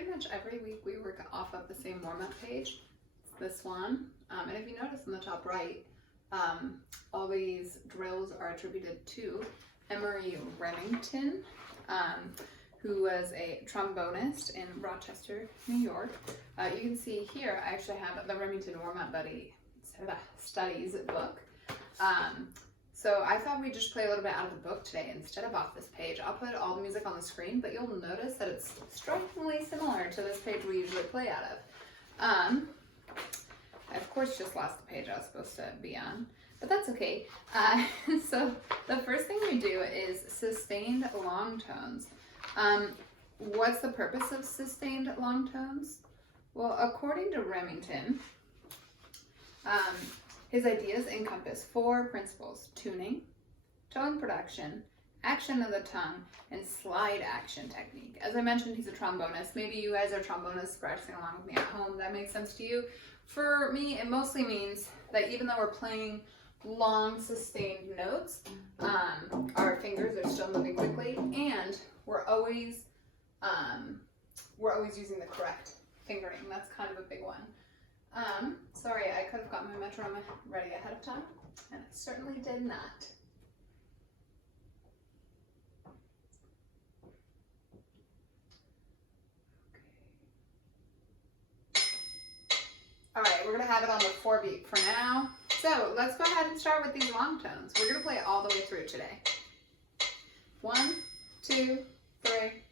pretty much every week we work off of the same warm-up page. It's this one. And if you notice in the top right, all these drills are attributed to Emory Remington, who was a trombonist in Rochester, New York. You can see here, I actually have the Remington Warm-Up Buddy Studies book. So I thought we'd just play a little bit out of the book today instead of off this page. I'll put all the music on the screen, but you'll notice that it's strikingly similar to this page we usually play out of. I of course just lost the page I was supposed to be on, but that's okay. So the first thing we do is sustained long tones. What's the purpose of sustained long tones? Well, according to Remington, his ideas encompass 4 principles: tuning, tone production, action of the tongue, and slide action technique. As I mentioned, he's a trombonist. Maybe you guys are trombonists practicing along with me at home. That makes sense to you. For me, it mostly means that even though we're playing long sustained notes, our fingers are still moving quickly, and we're always using the correct fingering. That's kind of a big one. Sorry, I could have got my metronome ready ahead of time, and I certainly did not. All right, we're gonna have it on the 4 beat for now. So let's go ahead and start with these long tones. We're gonna play it all the way through today. 1, 2, 3.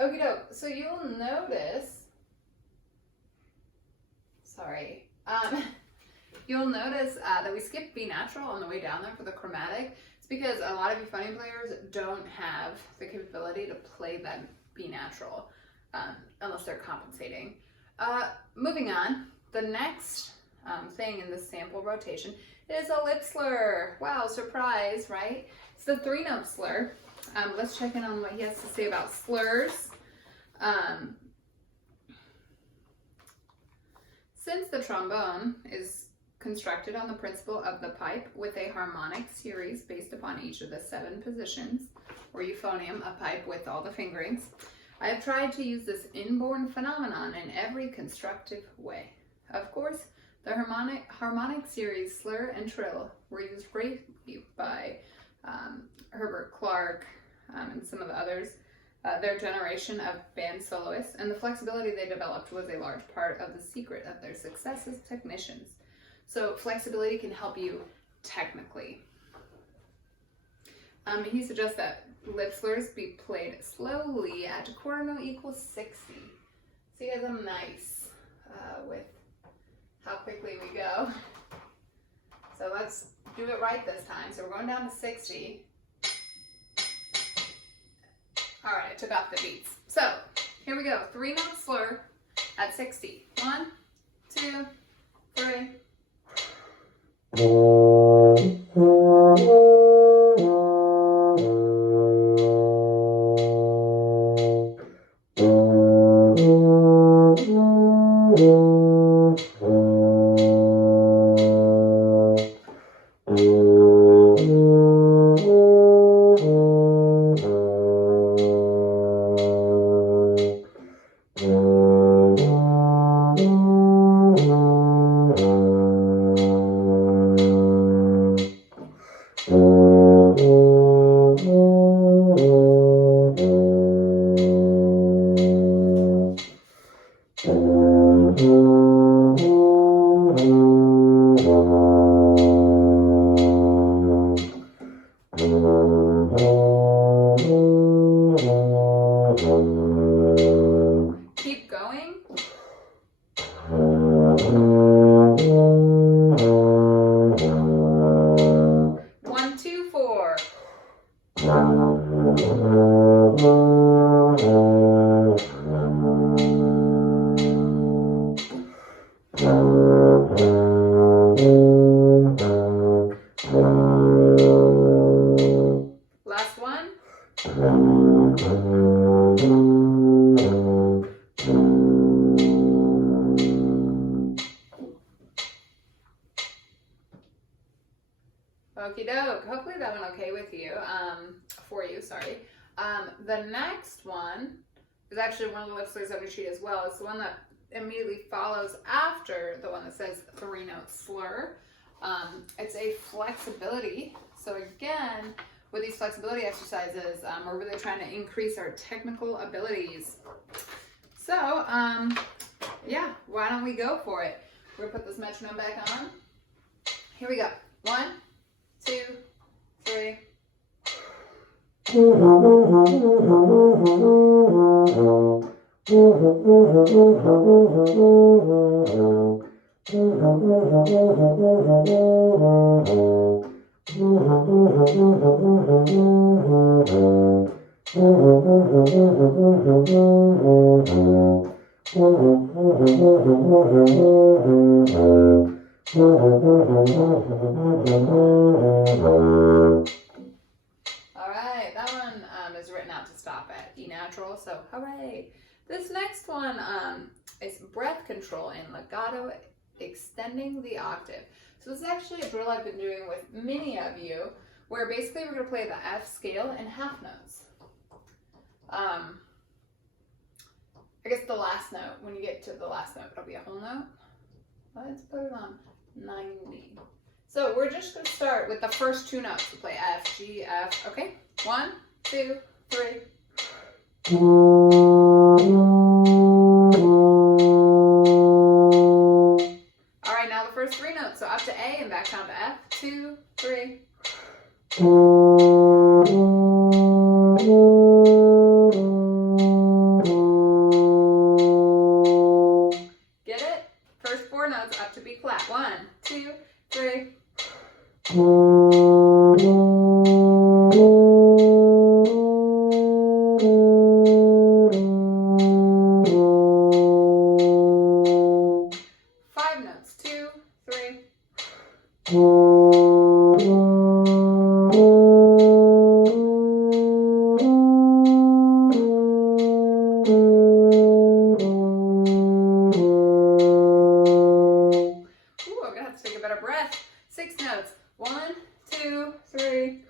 Okie doke, so you'll notice, that we skipped B natural on the way down there for the chromatic. It's because a lot of euphonium players don't have the capability to play that B natural unless they're compensating. Moving on, the next thing in this sample rotation is a lip slur. Wow, surprise, right? It's the 3-note slur. Let's check in on what he has to say about slurs. Since the trombone is constructed on the principle of the pipe with a harmonic series based upon each of the 7 positions, or euphonium, a pipe with all the fingerings, I have tried to use this inborn phenomenon in every constructive way. Of course, the harmonic series slur and trill were used greatly by Herbert Clark and some of the others, their generation of band soloists, and the flexibility they developed was a large part of the secret of their success as technicians. So flexibility can help you technically. He suggests that lip slurs be played slowly at a quarter note equals 60. So he has a nice with how quickly we go. let's do it right this time. So we're going down to 60. All right, I took off the beats. So here we go. 3-note slur at 60. 1, 2, 3. Keep going. 1, 2, 4. Last one. Okie doke. Hopefully that went okay with you. For you, sorry. The next one is actually one of the lip slurs on your sheet as well. It's the one that immediately follows after the one that says 3-note slur. It's a flexibility. So again, with these flexibility exercises, we're really trying to increase our technical abilities. So, yeah, why don't we go for it? We're gonna put this metronome back on. Here we go. 1, 2, 3. Alright, that one is written out to stop at E natural, so hooray! This next one is breath control in legato, extending the octave. So this is actually a drill I've been doing with many of you, where basically we're going to play the F scale in half notes. I guess the last note, when you get to the last note, it'll be a whole note. Let's put it on 90. So we're just going to start with the first 2 notes. We'll play F, G, F. Okay? 1, 2, 3. All right, now the first 3 notes. So up to A and back down to F. 2, 3. Get it? First 4 notes up to B flat. 1, 2, 3. Five notes. 2, 3. Ooh, I'm gonna have to take a better breath. 6 notes. 1, 2, 3.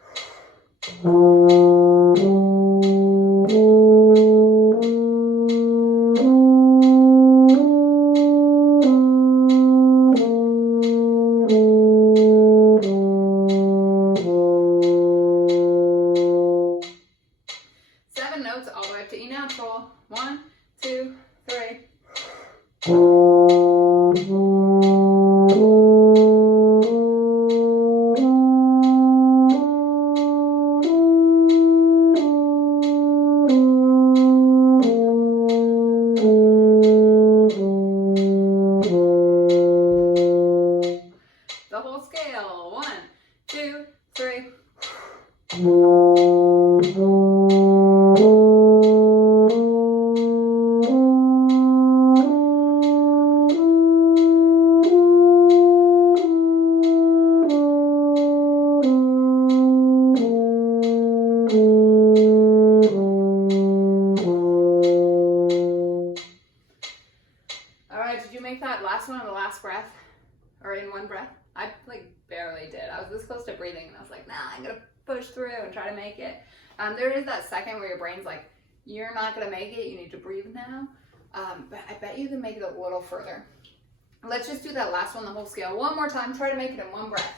Seven notes all the way up to E natural. 1, 2, 3. The the whole scale. 1, 2, 3. One on the last breath, or in one breath? I like barely did. I was this close to breathing and I was like, nah, I'm gonna push through and try to make it. There is that second where your brain's like, you're not gonna make it, you need to breathe now. But I bet you can make it a little further. Let's just do that last one, the whole scale, one more time. Try to make it in one breath.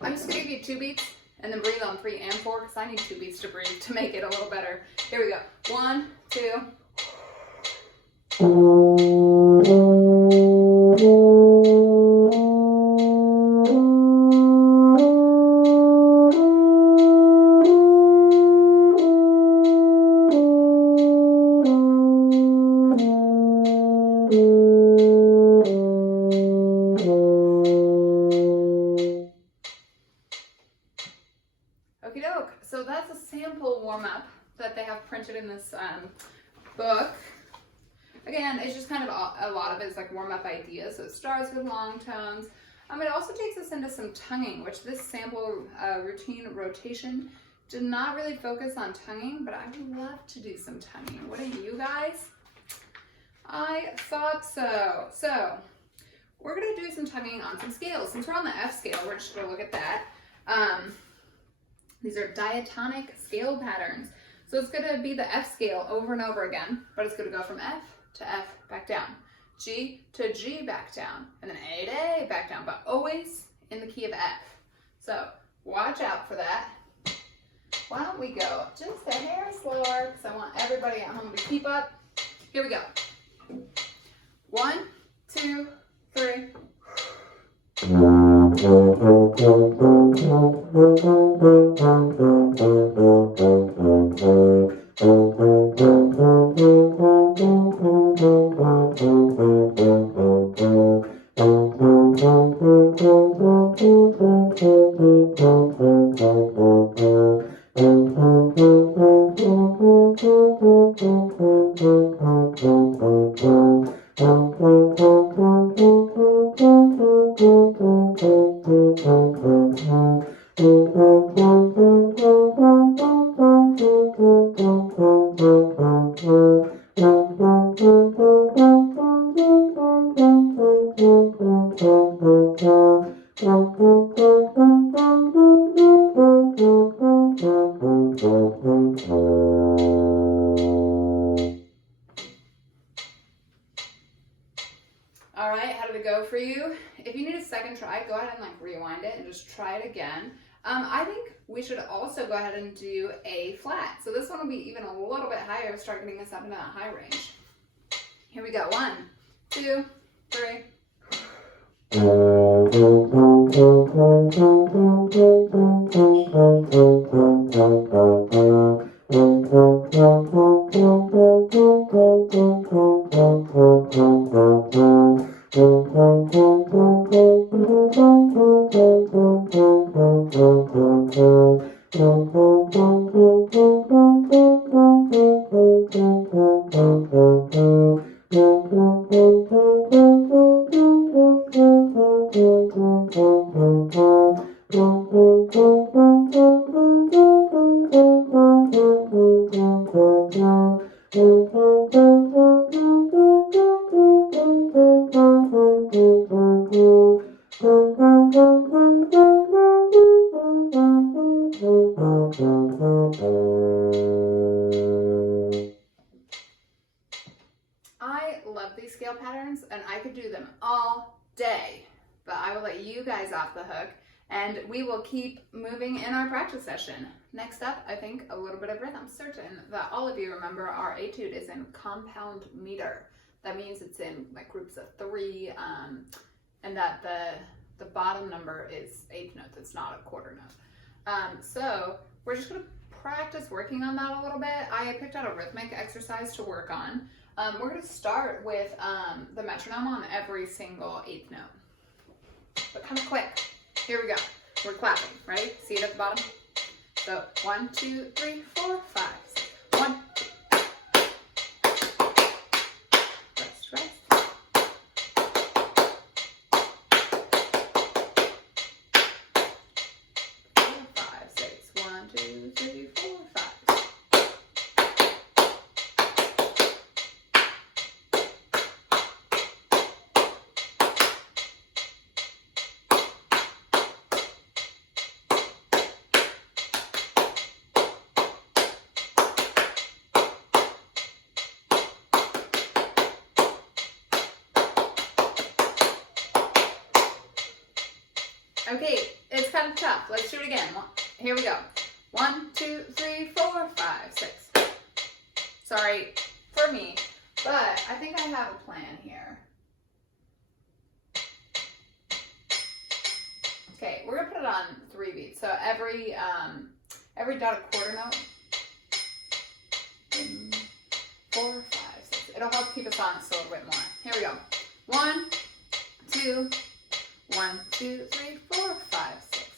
I'm just gonna give you 2 beats and then breathe on 3 and 4 because I need 2 beats to breathe to make it a little better. Here we go. 1, 2. Okie doke. So that's a sample warm-up that they have printed in this book. Again, it's just kind of a lot of it is like warm-up ideas. So it starts with long tones. It also takes us into some tonguing, which this sample routine rotation did not really focus on tonguing, but I would love to do some tonguing. Wouldn't you guys? I thought so. So we're gonna do some tonguing on some scales. Since we're on the F scale, we're just gonna look at that. These are diatonic scale patterns. So it's gonna be the F scale over and over again, but it's gonna go from F to F back down, G to G back down, and then A to A back down, but always in the key of F. So watch out for that. Why don't we go just a hair slower, because I want everybody at home to keep up. Here we go. 1, 2, 3. All right, how did it go for you? If you need a second try, go ahead and rewind it and just try it again. I think we should also go ahead and do A flat. So this one will be even a little bit higher, start getting us up into that high range. Here we go. 1, 2, 3. I love these scale patterns and I could do them all day, but I will let you guys off the hook and we will keep moving in our practice session. Next up, I think a little bit of rhythm. Certain that all of you remember our etude is in compound meter. That means it's in groups of 3 and that the bottom number is 8th notes. It's not a quarter note. So we're just gonna practice working on that a little bit. I picked out a rhythmic exercise to work on. We're gonna start with the metronome on every single 8th note. but kind of quick. Here we go. We're clapping. Ready? See it at the bottom? So 1, 2, 3, 4, 5, 6. 1, 2. Rest, rest. 4, 5, 6. 1, 2, 3, 4, 5. Okay, it's kind of tough. Let's do it again. Here we go. 1, 2, 3, 4, 5, 6. Sorry for me, but I think I have a plan here. Okay, we're gonna put it on 3 beats. So every dot a quarter note. 4, 5, 6. It'll help keep us honest a little bit more. Here we go. 1, 2. 1, 2, 3, 4, 5, 6.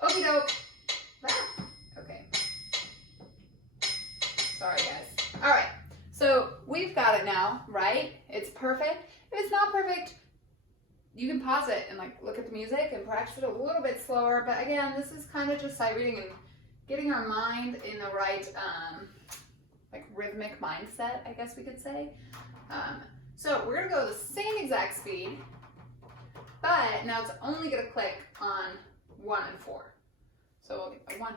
Okie doke. Okay. Sorry, guys. All right. So we've got it now, right? It's perfect. If it's not perfect, you can pause it and like look at the music and practice it a little bit slower. But again, this is kind of just sight reading and getting our mind in the right, like rhythmic mindset, I guess we could say. So we're gonna go the same exact speed, but now it's only gonna click on 1 and 4. So we'll get 1, 2,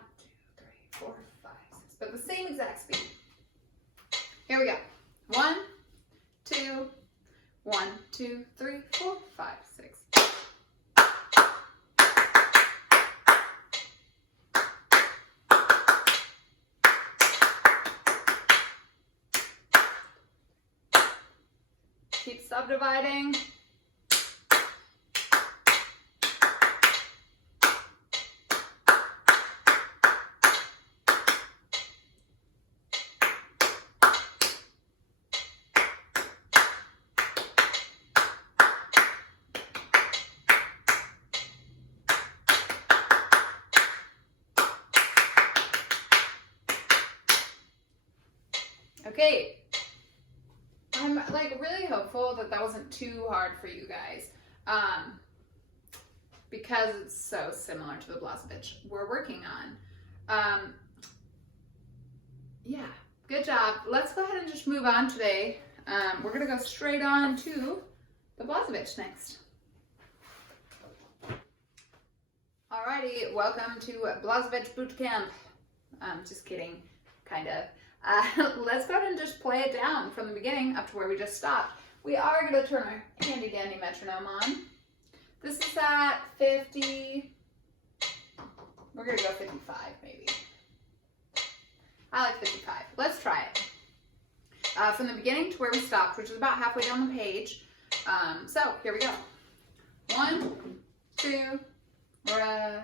3, 4, 5, 6, but the same exact speed. Here we go. 1, 2, 1, 2, 3, 4, 5, 6. Keep subdividing. Okay, I'm like really hopeful that that wasn't too hard for you guys, because it's so similar to the Blazevich we're working on. Yeah, good job. Let's go ahead and just move on today. We're gonna go straight on to the Blazevich next. Alrighty, welcome to Blazevich Boot Camp. Just kidding, kind of. Let's go ahead and just play it down from the beginning up to where we just stopped. We are going to turn our handy dandy metronome on. This is at 50. We're going to go 55 maybe. I like 55. Let's try it. From the beginning to where we stopped, which is about halfway down the page. So here we go. 1, 2, ready.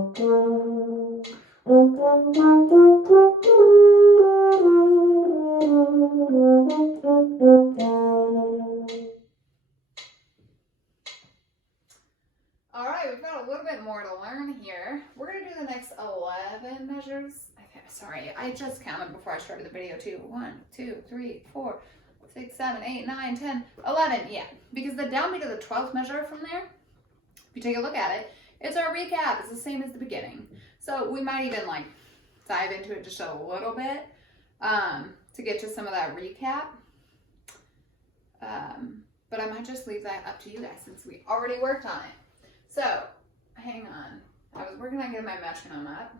All right, we've got a little bit more to learn here. We're going to do the next 11 measures. Okay, sorry, I just counted before I started the video too. 1, 2, 3, 4, 6, 7, 8, 9, 10, 11. Yeah, because the downbeat of the 12th measure from there, if you take a look at it, it's our recap. It's the same as the beginning. So we might even like dive into it just a little bit to get to some of that recap. But I might just leave that up to you guys since we already worked on it. So, hang on. I was working on getting my metronome up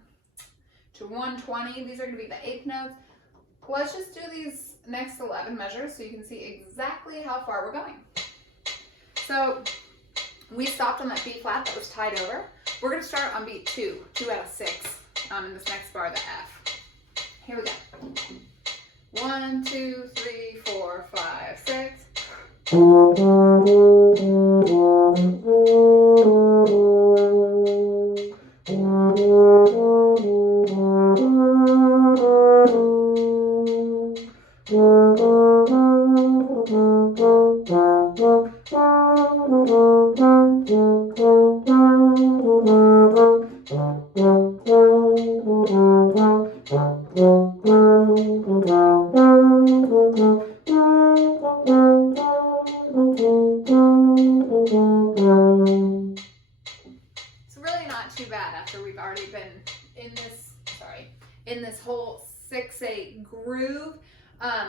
to 120. These are going to be the eighth notes. Let's just do these next 11 measures so you can see exactly how far we're going. So, we stopped on that B flat that was tied over. We're going to start on beat 2, 2 out of 6, in this next bar, the F. Here we go. 1, 2, 3, 4, 5, 6. It's really not too bad after we've already been in this whole 6/8 groove.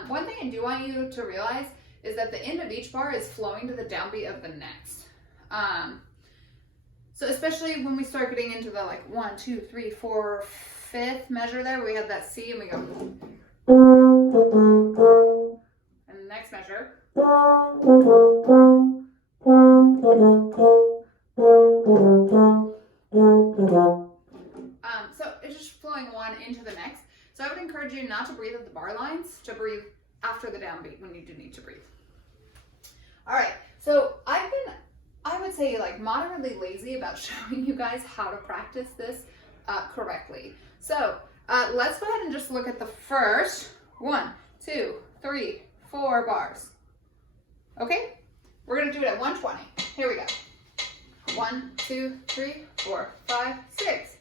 One thing I do want you to realize is that the end of each bar is flowing to the downbeat of the next. So especially when we start getting into the like 1, 2, 3, 4, 5th measure there, we have that C and we go. And the next measure. So it's just flowing one into the next. So I would encourage you not to breathe at the bar lines, to breathe after the downbeat when you do need to breathe. All right, so I've been, I would say, like moderately lazy about showing you guys how to practice this correctly. So let's go ahead and just look at the first 1, 2, 3, 4 bars. Okay, we're gonna do it at 120. Here we go. 1, 2, 3, 4, 5, 6.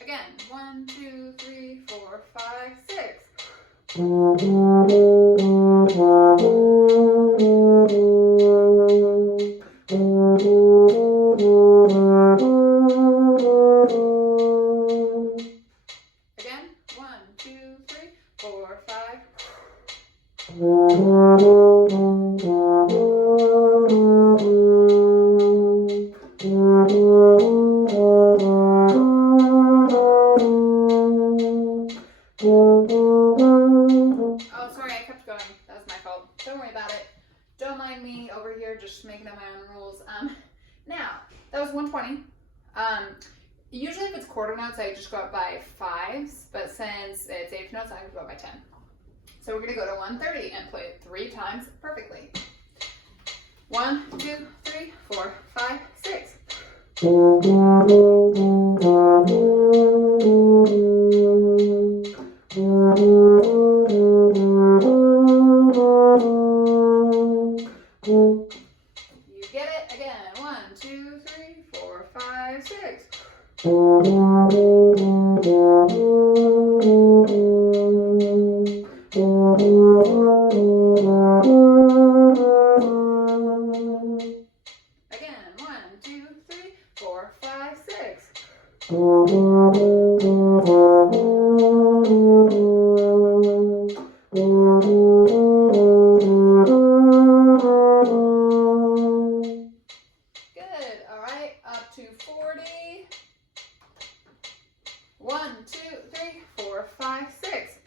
Again, 1, 2, 3, 4, 5, 6. Again, 1, 2, 3, 4, 5. Oh, sorry, I kept going. That was my fault. Don't worry about it. Don't mind me over here just making up my own rules. Now, that was 120. Usually if it's quarter notes, I just go up by 5s, but since it's eighth notes, I can go up by 10. So we're gonna go to 130 and play it 3 times perfectly. 1, 2, 3, 4, 5, 6. You get it? Again, 1, 2, 3, 4, 5, 6. Again, 1, 2, 3, 4, 5, 6. Good. All right, up to 40. 1, 2, 3, 4, 5, 6.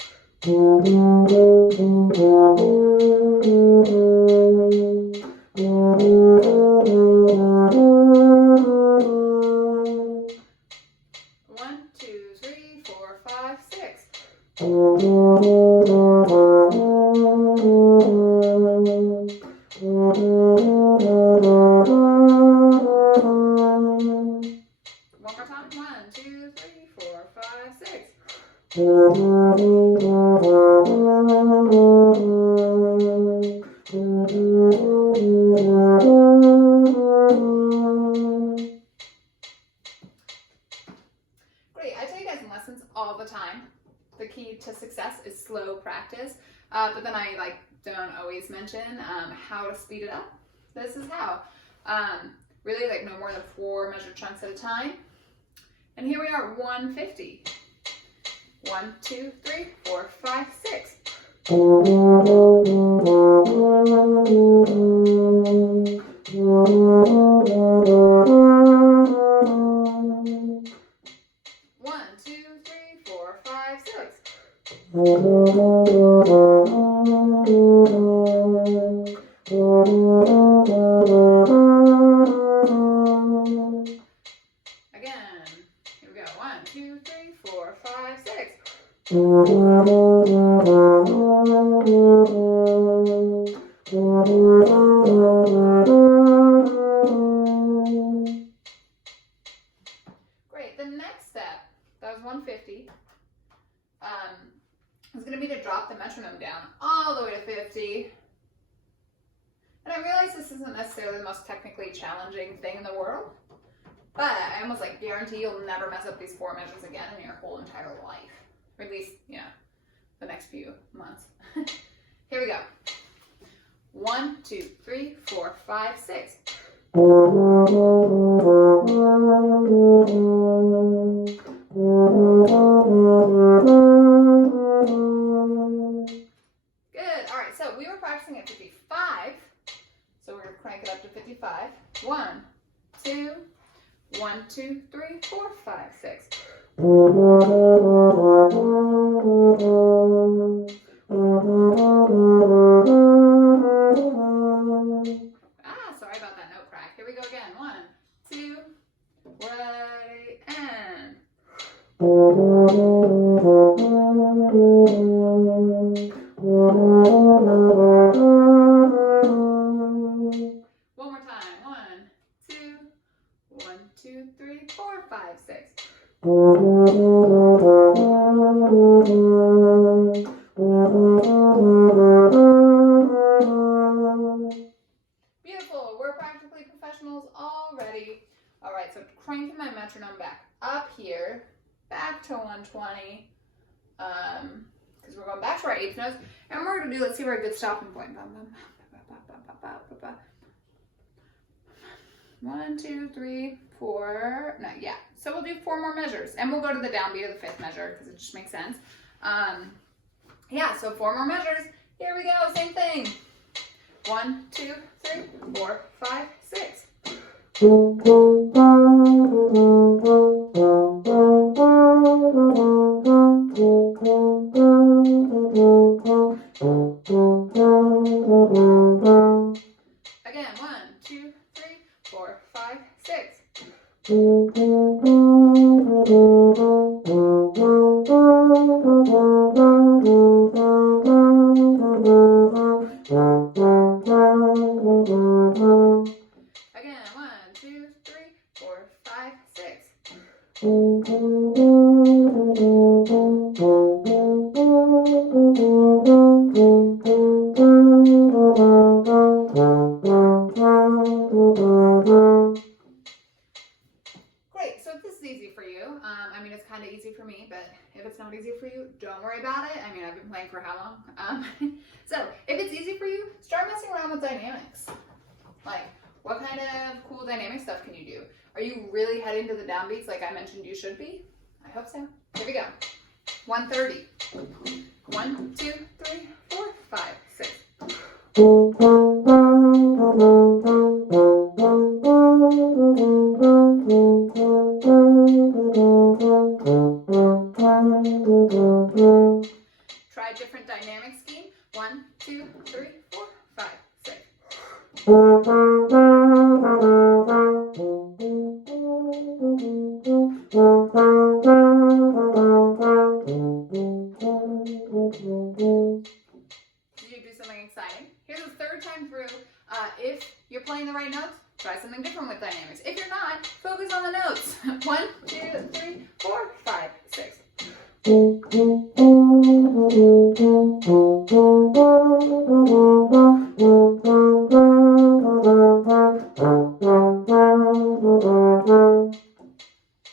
One, two, three, four, 5, 6. One more time. 1, 2, 3, 4, 5, 6. Great. I tell you guys in lessons all the time, the key to success is slow practice. But then I don't always mention how to speed it up. This is how. Really no more than 4 measured chunks at a time. And here we are, 150. 1, 2, 3, 4, 5, 6. Again, here we go. 1, 2, 3, 4, 5, 6. Great. The next step, that was 150, is going to be to drop the metronome down all the way to 50. And I realize this isn't necessarily the most technically challenging thing in the world, but I almost guarantee you'll never mess up these 4 measures again in your whole entire life. Or at least, the next few months. Here we go. 1, 2, 3, 4, 5, 6. Good. All right, so we were practicing at 55. So we're going to crank it up to 55. 1, 2, 1, 2, 3, 4, 5, 6. Sorry about that note crack. Here we go again. 1, 2, ready, and. One more time. 1, 2, 1, 2, 3, 4, 5, 6. Beautiful. We're practically professionals already. All right, so cranking my metronome back up here, back to 120, because we're going back to our 8th notes, and we're going to do, let's see where a good stopping point. 1, 2, 3, 4, no, yeah. So we'll do 4 more measures, and we'll go to the downbeat of the 5th measure, because it just makes sense. Yeah, so 4 more measures. Here we go, same thing. 1, 2, 3, 4, 5, 6. Again, 1, 2, 3, 4, 5, 6. Again, 1, 2, 3, 4, 5, 6. Great, so if this is easy for you, it's kind of easy for me, but if it's not easy for you, don't worry about it. I've been playing for how long? So if it's easy for you, start messing around with dynamics. What kind of cool dynamic stuff can you do? Are you really heading to the downbeats like I mentioned you should be? I hope so. Here we go. 130. 1, 2, 3, 4, 5, 6. Try a different dynamic scheme. 1, 2, 3, 4, 5, 6. following the right notes, try something different with dynamics. If you're not, focus on the notes. 1, 2, 3, 4, 5, 6.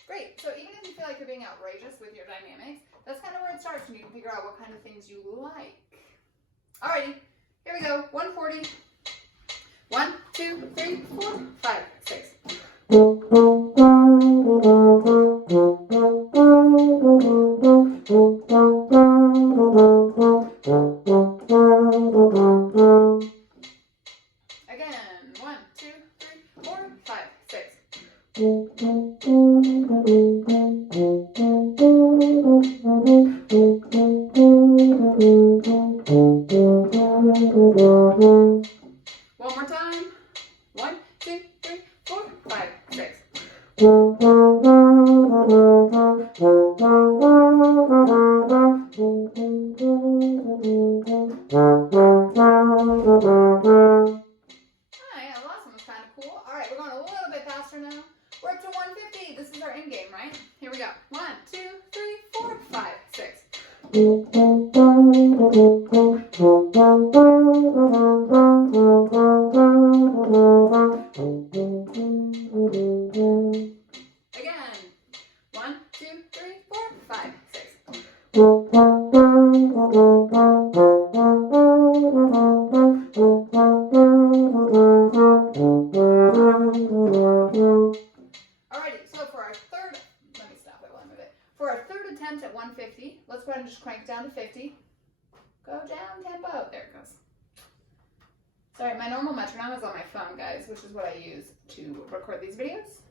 Great. So even if you feel like you're being outrageous with your dynamics, that's kind of where it starts, and you can figure out what kind of things you like. Alrighty, here we go. 140. 1, 2, 3, 4, 5, 6. Again, 1, 2, 3, 4, 5, 6. One more time. 1, 2, 3, 4, 5, 6. Alright, that last one was kind of cool. Alright, we're going a little bit faster now. We're up to 150. This is our end game, right? Here we go. 1, 2, 3, 4, 5, 6. Again. 1, 2, 3, 4, 5, 6. Alrighty, so for our third, let me stop it while I move it. For our third attempt at 150, let's go ahead and just crank down to 50. Go down tempo. There it goes. Sorry, my normal metronome is on my phone, guys, which is what I use to record these videos.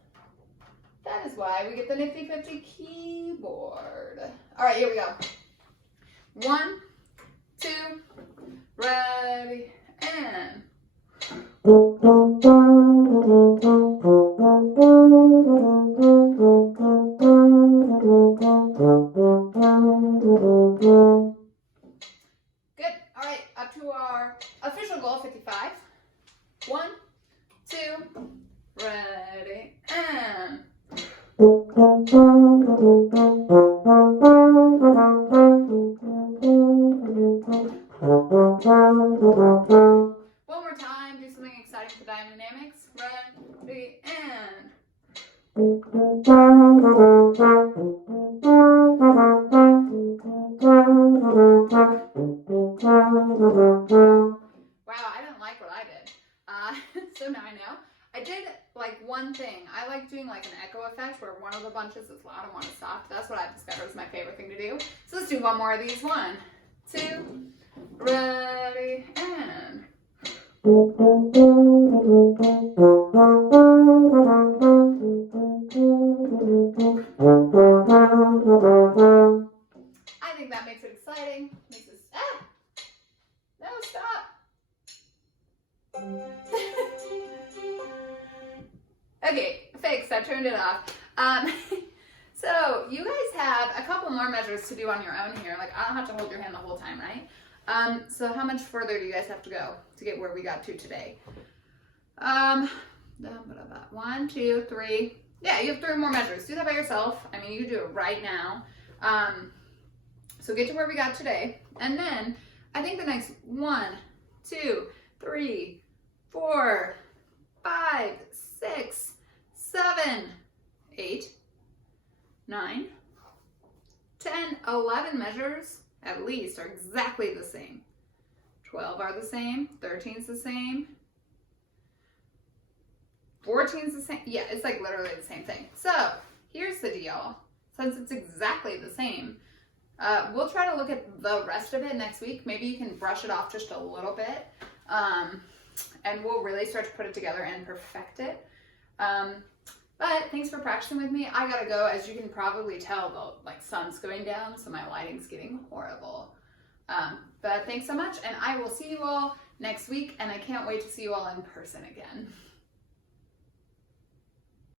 That is why we get the Nifty 50 keyboard. Alright, here we go. 1, 2, ready, and... Good. Alright, up to our official goal, 55. 1, 2, ready, and... One more time, do something exciting for dynamics. Ready, and... Wow, I didn't like what I did. So now I know. I did like one thing. I like doing like an echo effect where one of the bunches is loud and one is soft. That's what I've discovered is my favorite thing to do. So let's do one more of these. 1, 2, ready, and... I think that makes it exciting. Makes it... Ah! No, stop! Okay, fixed. I turned it off. So you guys have a couple more measures to do on your own here. Like, I don't have to hold your hand the whole time, right? So how much further do you guys have to go to get where we got to today? 1, 2, 3. Yeah, you have 3 more measures. Do that by yourself. I mean, you can do it right now. So get to where we got today. And then I think the next 1, 2, 3, 4, 5, 6, 7, 8, 9, 10, 11 measures at least are exactly the same. 12 are the same. 13 is the same. 14 is the same. Yeah, it's like literally the same thing. So here's the deal. Since it's exactly the same, we'll try to look at the rest of it next week. Maybe you can brush it off just a little bit. And we'll really start to put it together and perfect it. But thanks for practicing with me. I gotta go. As you can probably tell, the sun's going down, so my lighting's getting horrible. But thanks so much, and I will see you all next week, and I can't wait to see you all in person again.